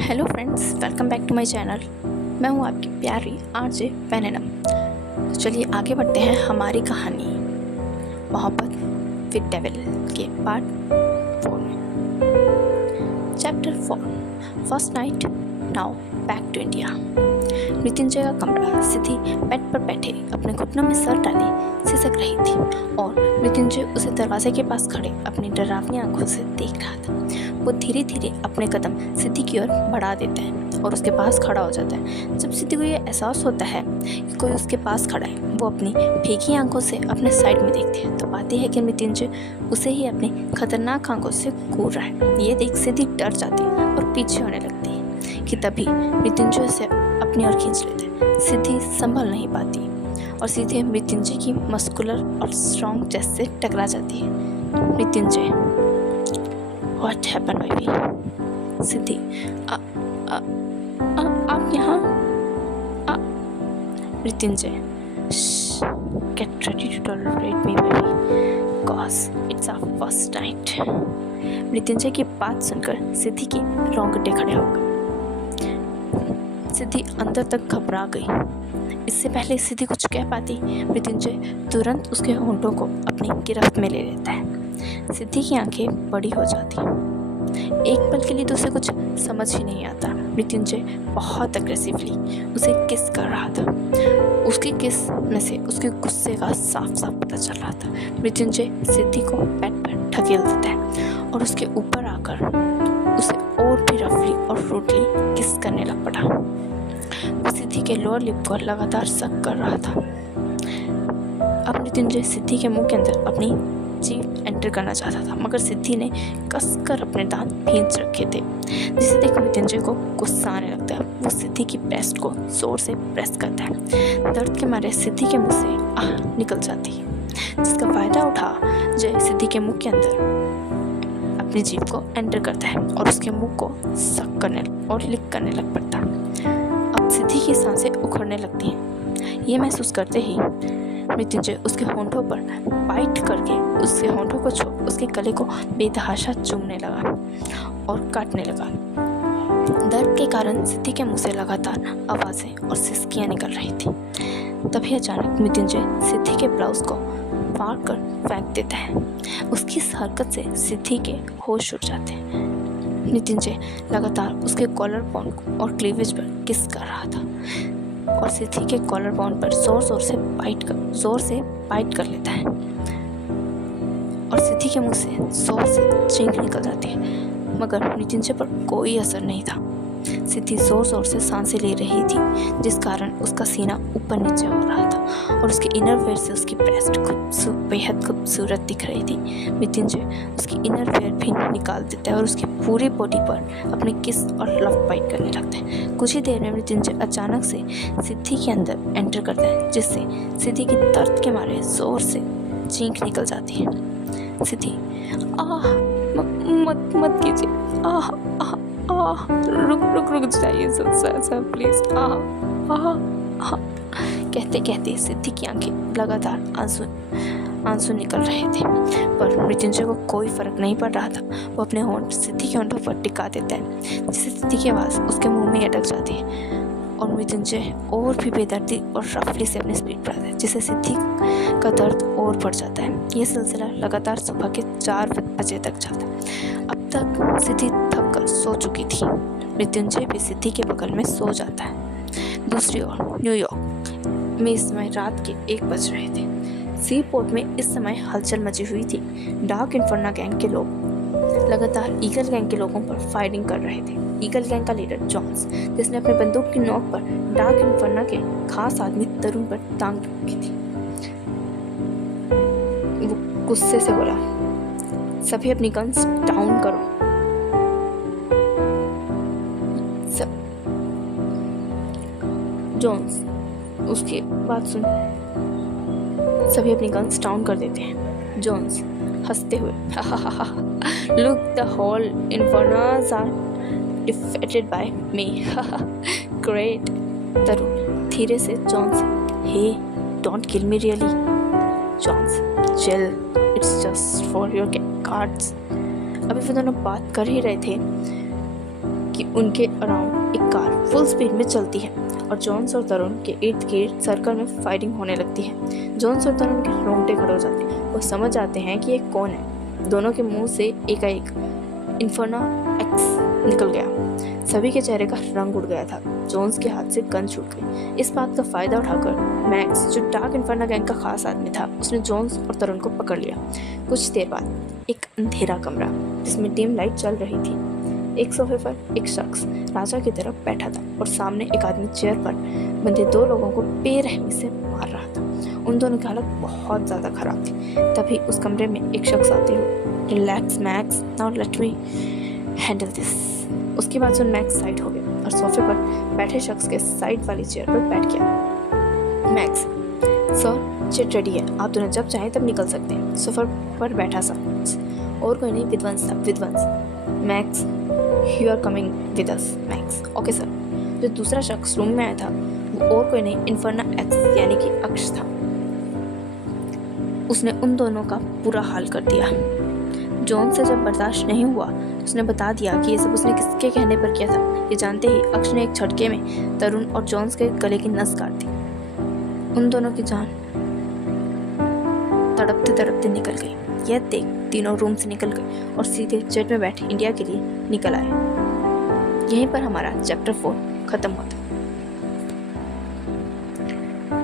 Hello friends, welcome back to my channel. मैं हूँ आपकी प्यारी आरजे पैनम। तो चलिए आगे बढ़ते हैं हमारी कहानी मोहब्बत विद डेविल के पार्ट 4 में। Chapter 4 first night now back to India. Mrityunjay का कमरा। सिद्धि बेड पर बैठे अपने घुटनों में सर डाले सिसक रही थी और मृत्युंजय उसे दरवाजे के पास खड़े अपनी डरावनी आंखों से देख रहा था। वो धीरे धीरे अपने कदम सिद्धि की ओर बढ़ा देता है और उसके पास खड़ा हो जाता है। जब सिद्धि को यह एहसास होता है कि कोई उसके पास खड़ा है, वो अपनी फेंकी आंखों से अपने साइड में देखती है तो पाती है कि मृत्युंजय उसे ही अपनी खतरनाक आंखों से घूर रहा है। ये देख सिद्धि डर जाती है और पीछे होने लगती है कि तभी मृत्युंजय उसे अपनी ओर खींच लेते हैं। सिद्धि संभल नहीं पाती और सीधे मृत्युंजय की मस्कुलर और स्ट्रॉन्ग चेस्ट से टकरा जाती है। Mrityunjay, What happened, baby? सिद्धि, आप यहाँ? Mrityunjay, Get ready to tolerate me, baby, cause it's our first night. Mrityunjay की बात सुनकर सिद्धि के रोंगटे खड़े हो गए। सिद्धि अंदर तक घबरा गई। इससे पहले सिद्धि कुछ कह पाती, मृत्युंजय तुरंत उसके होंठों को अपनी गिरफ्त में ले लेता है। सिद्धि की आंखें बड़ी हो जाती। एक पल के लिए तो उसे कुछ समझ ही नहीं आता। मृत्युंजय बहुत अग्रेसिवली उसे किस कर रहा था। उसकी किस में से उसके गुस्से का साफ साफ पता चल रहा था। मृत्युंजय सिद्धि को बेड पर ढकेल देता है और उसके ऊपर आकर उसे और भी रफली और फ्रूटली किस करने लग पड़ा। वो सिद्धि के लोअर लिप को लगातार सक कर रहा था। अब मृत्युंजय सिद्धि के मुंह के अंदर अपनी जीभ एंटर करना चाहता था, मगर सिद्धि ने कसकर अपने दांत खींच रखे थे, जिसे देख मृत्युंजय को गुस्सा आने लगता है। वो सिद्धि की ब्रेस्ट को जोर से प्रेस करता है। दर्द के मारे सिद्धि के मुंह से आह निकल जाती है, जिसका फायदा उठा जय सिद्धि के मुंह के अंदर अपनी जीभ को एंटर करता है और उसके मुंह को सक करने और लिक करने लग पड़ता है। अब सिद्धि की सांसें उखड़ने लगती हैं। ये महसूस करते ही मृत्युंजय उसके होंठों पर बाइट करके उसके होंठों को छोड़ उसके गले को बेतहाशा चूमने लगा और काटने लगा। दर्द के कारण सिद्धि के मुंह से लगातार आवाज़ें और सिसकियां निकल रही थी। तभी अचानक मृत्युंजय सिद्धि के ब्लाउज को फाड़ कर फेंक देता है। उसकी इस हरकत से सिद्धि के होश उड़ जाते हैं। मृत्युंजय लगातार उसके कॉलर बोन और क्लीवेज पर किस कर रहा था और सिद्धि के कॉलर बोन पर जोर से बाइट कर लेता है और सिद्धि के मुंह से जोर से चीख निकल जाती है, मगर मृत्युंजय पर कोई असर नहीं था। सिद्धि जोर से सांसें ले रही थी, जिस कारण उसका सीना ऊपर नीचे हो रहा था और उसके इनर वेयर से उसकी ब्रेस्ट बेहद खूबसूरत दिख रही थी। मृत्युंजय उसकी इनर वेयर भी निकाल देता है और उसकी पूरी बॉडी पर अपने किस और लव बाइट करने लगता है। कुछ ही देर में मृत्युंजय अचानक से सिद्धि के अंदर एंटर करता है, जिससे सिद्धि की दर्द के मारे जोर से चीख निकल जाती है। सिद्धि, आह मत कीजिए, आह आह आह, रुक जाइए सर प्लीज, आह। कहते कहते सिद्धि की आंखें लगातार आंसू निकल रहे थे, पर मृत्युंजय को कोई फर्क नहीं पड़ रहा था। वो अपने होंठ सिद्धि के होंठों पर टिका देता है, जिससे सिद्धि की आवाज़ उसके मुंह में अटक जाती है और मृत्युंजय और भी बेदर्दी और रफली से अपनी स्पीड बढ़ाता है, जिससे सिद्धि का दर्द और बढ़ जाता है। यह सिलसिला लगातार सुबह के 4 बजे तक चलता है। अब तक सिद्धि थक कर सो चुकी थी। मृत्युंजय भी सिद्धि के बगल में सो जाता है। दूसरी ओर न्यूयॉर्क में इस समय रात के 1 बज रहे थे। सी पोर्ट में इस समय हलचल मची हुई थी। डार्क इन्फर्नो गैंग के लोग लगातार ईगल गैंग के लोगों पर फायरिंग कर रहे थे। ईगल गैंग का लीडर जॉन्स, जिसने अपने बंदूक की नोक पर डार्क इन्फर्नो के खास आदमी तरुण पर टांग रखी थी, वो गुस्से से बोला, सभी अपनी गन्स डाउन करो। जॉन्स उसकी बात सुन सभी अपनी गन्स डाउन कर देते हैं। जॉन्स हंसते हुए, look the whole infernos are defeated by me, great. Tarun धीरे से Johns, hey don't kill me really. Johns, chill, it's just for your cards. अभी वो दोनों बात कर ही रहे थे कि उनके अराउंड एक कार फुल स्पीड में चलती है और जॉन्स और तरुण के इर्द गिर्द सर्कल में फायरिंग होने लगती है। जॉन्स और तरुण के रोंगटे खड़े हो जाते हैं। वो समझ जाते हैं कि ये कौन है। दोनों के मुंह से एकाएक इन्फर्नो एक्स निकल गया। सभी के चेहरे का रंग उड़ गया था। जॉन्स के हाथ से गन छूट गई। इस बात का फायदा उठाकर मैक्स, जो डार्क इन्फर्नो गैंग का खास आदमी था, उसने जॉन्स और तरुण को पकड़ लिया। कुछ देर बाद एक अंधेरा कमरा जिसमें डिम लाइट चल रही थी। एक सोफे पर एक शख्स राजा की तरफ बैठा था और सामने एक आदमी चेयर पर बंधे 2 लोगों को बेरहमी से मार रहा था। उन दोनों की हालत बहुत ज़्यादा खराब थी। तभी उस कमरे में एक शख्स आते हुए, relax max, now let me handle this. उसकी बात सुन मैक्स साइड हो गया और सोफे पर बैठे शख्स के साइड वाली चेयर पर बैठ गया। मैक्स, सर चेयर रेडी है, आप दोनों जब चाहें तब निकल सकते हैं। सोफे पर बैठा शख्स और कोई नहीं, विद्वांस था। Vidwans, Max you are coming with us. Max, okay sir. जो दूसरा शख्स रूम में आया था वो और कोई नहीं, इन्फर्नो एक्स यानी कि अक्ष था। उसने उन दोनों का बुरा हाल कर दिया। जॉन से जब बर्दाश्त नहीं हुआ तो उसने बता दिया कि ये सब उसने किसके कहने पर किया था। ये जानते ही अक्ष ने एक झटके में तरुण और जॉन्स के गले की नस काट दी। उन दोनों की जान तड़पते तड़पते निकल गई। यह देख तीनों रूम से निकल गए और सीधे जेट में बैठ इंडिया के लिए निकल आए। यहीं पर हमारा चैप्टर 4 खत्म होता है।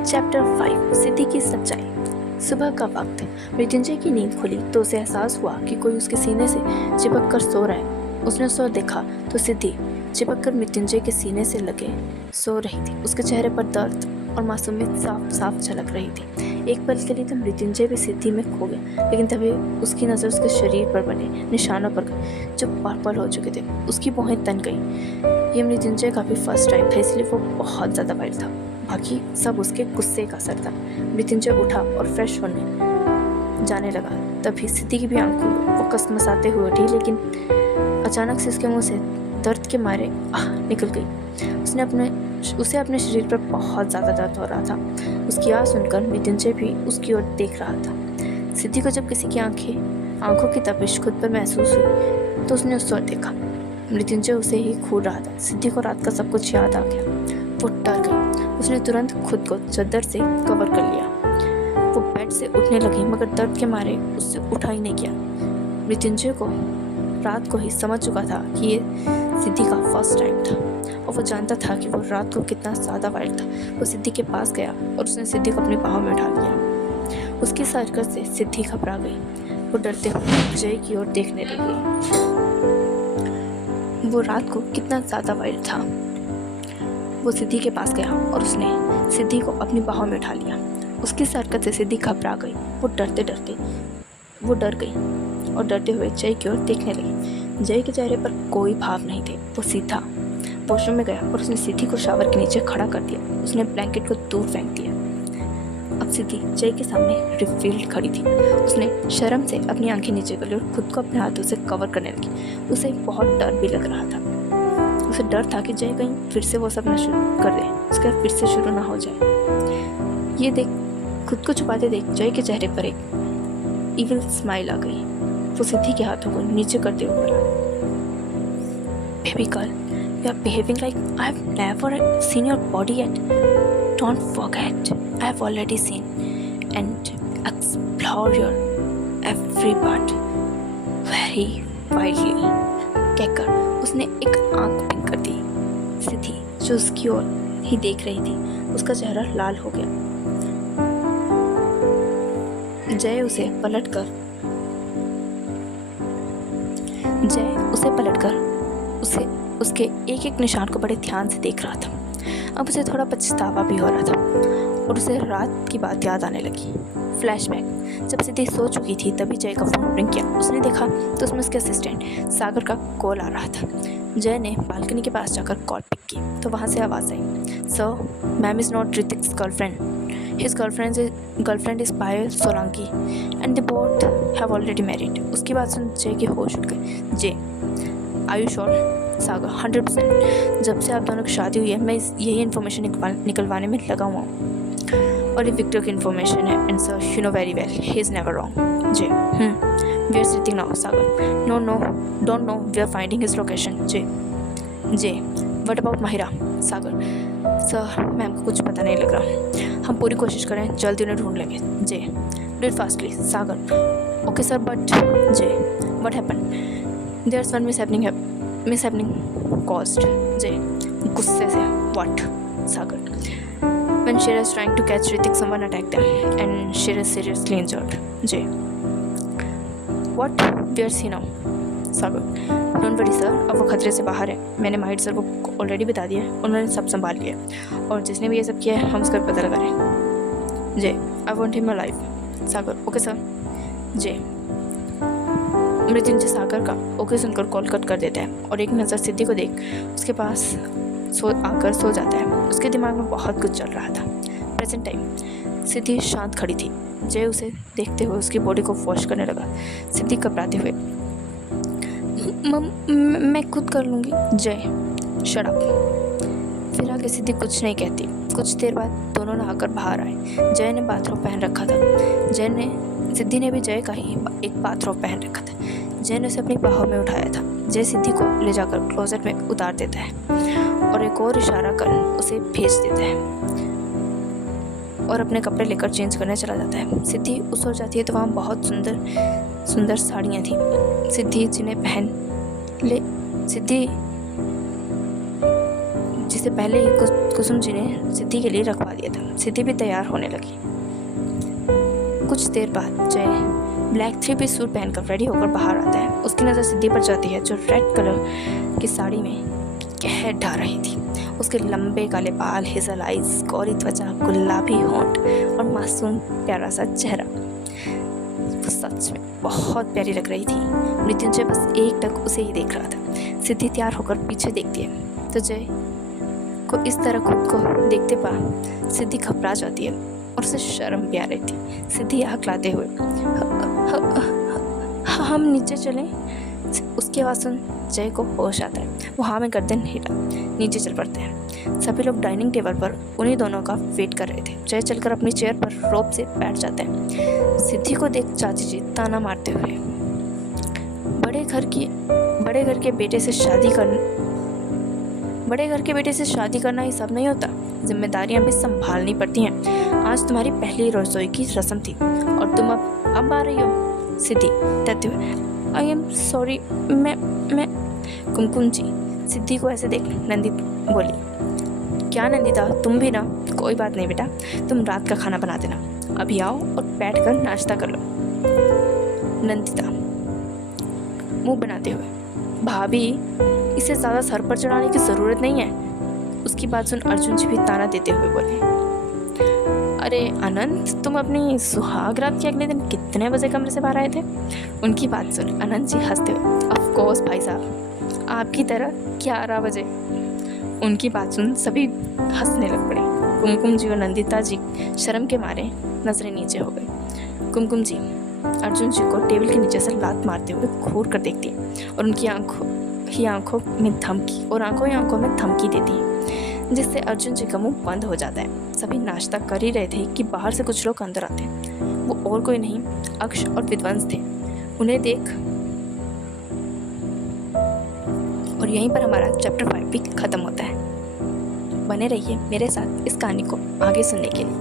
चैप्टर 5, सिद्धि की सच्चाई। सुबह का वक्त मृत्युंजय की नींद खुली तो उसे एहसास हुआ कि कोई उसके सीने से चिपक कर सो रहा है। उसने सो देखा तो सिद्धि चिपक कर मृत्युंजय के सीने से लगे सो रही थी। उसके चेहरे पर दर्द और मासूमियत साफ साफ झलक रही थी। एक पल के लिए तो मृत्युंजय भी सिद्धि में खो गया, लेकिन तभी उसकी नज़र उसके शरीर पर बने निशानों पर गई जो पर्पल हो चुके थे। उसकी भौहें तन गई। ये मृत्युंजय का भी फर्स्ट टाइम था, इसलिए वो बहुत ज़्यादा वाइल्ड था। बाकी सब उसके गुस्से का असर था। मृत्युंजय उठा और फ्रेश होने जाने लगा। तभी सिद्धि की भी आंखों वो कसमसाते हुए उठी, लेकिन अचानक से उसके मुंह से दर्द के मारे आह निकल गई। उसे अपने शरीर पर बहुत ज़्यादा दर्द हो रहा था। उसकी आवाज़ सुनकर मृत्युंजय भी उसकी ओर देख रहा था। सिद्धि को जब किसी की आंखों की तपिश खुद पर महसूस हुई तो उसने उस ओर देखा। मृत्युंजय उसे ही घूर रहा था। सिद्धि को रात का सब कुछ याद आ गया। वो डर गई। उसने तुरंत खुद को चादर से कवर कर लिया। वो बेड से उठने लगी, मगर दर्द के मारे उससे उठा ही नहीं गया। मृत्युंजय को रात को ही समझ चुका था कि ये सिद्धि का फर्स्ट टाइम था और वो जानता था कि वो रात को कितना ज़्यादा वाइल्ड था। वो सिद्धि के पास गया और उसने सिद्धि को अपनी बाहों में उठा लिया। उसकी हरकत से सिद्धि घबरा गई। वो डरते हुए जय की ओर देखने लगी। वो रात को कितना ज़्यादा वाइल्ड था। वो सिद्धि के पास गया और उसने सिद्धि को अपनी बाहों में उठा लिया। उसकी हरकत से सिद्धि घबरा गई। वो डर गई और डरते हुए जय की ओर देखने लगी। जय के चेहरे पर कोई भाव नहीं थे। वो सीधा वॉशरूम में गया और उसने सिद्धि को शावर के नीचे खड़ा कर दिया। उसने ब्लैंकेट को दूर फेंक दिया। अब सिद्धि जय के सामने रिफील्ड खड़ी थी। उसने शर्म से अपनी आंखें नीचे कर ली और खुद को अपने हाथों से कवर करने लगी। उसे बहुत डर भी लग रहा था। उसे डर था कि जय कहीं फिर से वो सपना शुरू कर दे, उसका फिर से शुरू ना हो जाए। ये देख खुद को छुपाते देख जय के चेहरे पर एक इविल स्माइल आ गई। वो सिद्धि के हाथों को नीचे करते हुए बोला, baby girl, you are behaving like I have never seen your body yet. Don't forget, I have already seen and explore your every part very wildly. कहकर उसने एक आंख पिंक कर दी। सिद्धि जो उसकी ओर ही देख रही थी, उसका चेहरा लाल हो गया। जय उसे पलटकर उसके एक एक निशान को बड़े ध्यान से देख रहा था। अब उसे थोड़ा पछतावा भी हो रहा था और उसे रात की बात याद आने लगी। फ्लैशबैक। जब सिद्धि सो चुकी थी तभी जय का फ़ोन रिंग किया। उसने देखा तो उसमें उसके असिस्टेंट सागर का कॉल आ रहा था। जय ने बालकनी के पास जाकर कॉल पिक की तो वहाँ से आवाज़ आई, sir, ma'am is not Hrithik's girlfriend. His girlfriend is Payal Solanki and they both have already married. उसकी बात सुन जय के होश उठ गए। जय, आर यू श्योर? सागर, 100%। जब से आप दोनों की शादी हुई है मैं यही इन्फॉर्मेशन निकलवाने में लगा हुआ हूँ और ये विक्टर की इन्फॉर्मेशन है and sir you know very well he is never wrong. Jay, we are sitting now. Sagar, no, don't know, we are finding his location. Jay, J what about Mahira? Sagar sir ma'am को कुछ पता नहीं लग रहा, हम पूरी कोशिश करें, जल्दी उन्हें ढूंढ लेंगे। J do it fastly. Sagar okay sir but J what happen? There's one mishappening caused. J गुस्से से what? Sagar when Shira is trying to catch Ritik, someone attacked them and Shira is seriously injured. Jay what? Where is he now? Sagar don't worry sir, अब वो खतरे से बाहर है, मैंने माहिर सर को ऑलरेडी बता दिया है, उन्होंने सब संभाल लिया, और जिसने भी ये सब किया है हम उसका पता लगा रहे हैं। J I want him alive. Sagar okay sir. J Mrityunjay Sagar का ओके सुनकर कॉल कट कर देता है और एक नज़र सिद्धि को देख उसके पास आकर सो जाता है। उसके दिमाग में बहुत कुछ चल रहा था। प्रेजेंट टाइम सिद्धि शांत खड़ी थी। जय उसे देखते हुए उसकी बॉडी को वॉश करने लगा। सिद्धि घबराते हुए मैं खुद कर लूँगी। जय शट अप। फिर आगे सिद्धि कुछ नहीं कहती। कुछ देर बाद दोनों नहाकर बाहर आए। जय ने बाथरोब पहन रखा था। सिद्धि ने भी जय का ही एक बाथरोब पहन रखा था। जय ने उसे अपनी बाहों में उठाया था। जय सिद्धि को ले जाकर क्लोजेट में उतार देता है और एक और इशारा कर उसे भेज देता है और अपने कपड़े लेकर चेंज करने चला जाता है। सिद्धि उस ओर जाती है तो वहाँ बहुत सुंदर साड़ियाँ थी। सिद्धि जिसे पहले ही कुसुम जी ने सिद्धि के लिए रखवा दिया था। सिद्धि भी तैयार होने लगी। कुछ देर बाद जय ब्लैक 3-piece सूट पहनकर रेडी होकर बाहर आता है। उसकी नज़र सिद्धि पर जाती है जो रेड कलर की साड़ी में कहर ढा रही थी। उसके लंबे काले बाल, हेजल आइज, गौरी त्वचा, गुलाबी होंठ और मासूम प्यारा सा चेहरा, वो सच में बहुत प्यारी लग रही थी। मृत्युंजय बस एक टक उसे ही देख रहा था। सिद्धि तैयार होकर पीछे देखती है तो जय को इस तरह खुद को देखते पा सिद्धि घबरा जाती है और उसे शर्म भी आ रही थी। सिद्धि आँख लाते हुए हम नीचे चलें? उसकी आवाज़ सुन जय को होश आता है। वो हाँ में गर्दन हिला नीचे चल पड़ते हैं। सभी लोग डाइनिंग टेबल पर उन्हीं दोनों का वेट कर रहे थे। जय चलकर अपनी चेयर पर रोब से बैठ जाते हैं। सिद्धि को देख चाची जी ताना मारते हुए बड़े घर के बेटे से शादी करना ही सब नहीं होता, जिम्मेदारियां भी संभालनी पड़ती हैं। आज तुम्हारी पहली रसोई की रस्म थी और तुम अब आ रही हो। सिद्धि कहते हुए आई एम सॉरी मैं कुमकुम जी। सिद्धि को ऐसे देख नंदी बोली क्या नंदिता तुम भी ना? कोई बात नहीं बेटा, तुम रात का खाना बना देना, अभी आओ और बैठ कर नाश्ता कर लो। नंदिता मुंह बनाते हुए भाभी इसे ज़्यादा सर पर चढ़ाने की ज़रूरत नहीं है। उसकी बात सुन अर्जुन जी भी ताना देते हुए बोले अरे अनंत तुम अपनी सुहाग रात के अगले दिन कितने बजे कमरे से बाहर आए थे? उनकी बात सुन अनंत जी हंसते हुए ऑफ कोर्स भाई साहब आपकी तरह 11 बजे। उनकी बात सुन सभी हंसने लग पड़े। कुमकुम जी और नंदिता जी शर्म के मारे नजरें नीचे हो गई। कुमकुम जी अर्जुन जी को टेबल के नीचे से लात मारते हुए घूर कर देखती है और उनकी आंखों में धमकी देती है जिससे अर्जुन जी का मुंह बंद हो जाता है। सभी नाश्ता कर ही रहे थे कि बाहर से कुछ लोग अंदर आते हैं। वो और कोई नहीं अक्ष और विद्वांस थे। उन्हें देख और यहीं पर हमारा चैप्टर 5 भी खत्म होता है। बने रहिए मेरे साथ इस कहानी को आगे सुनने के लिए।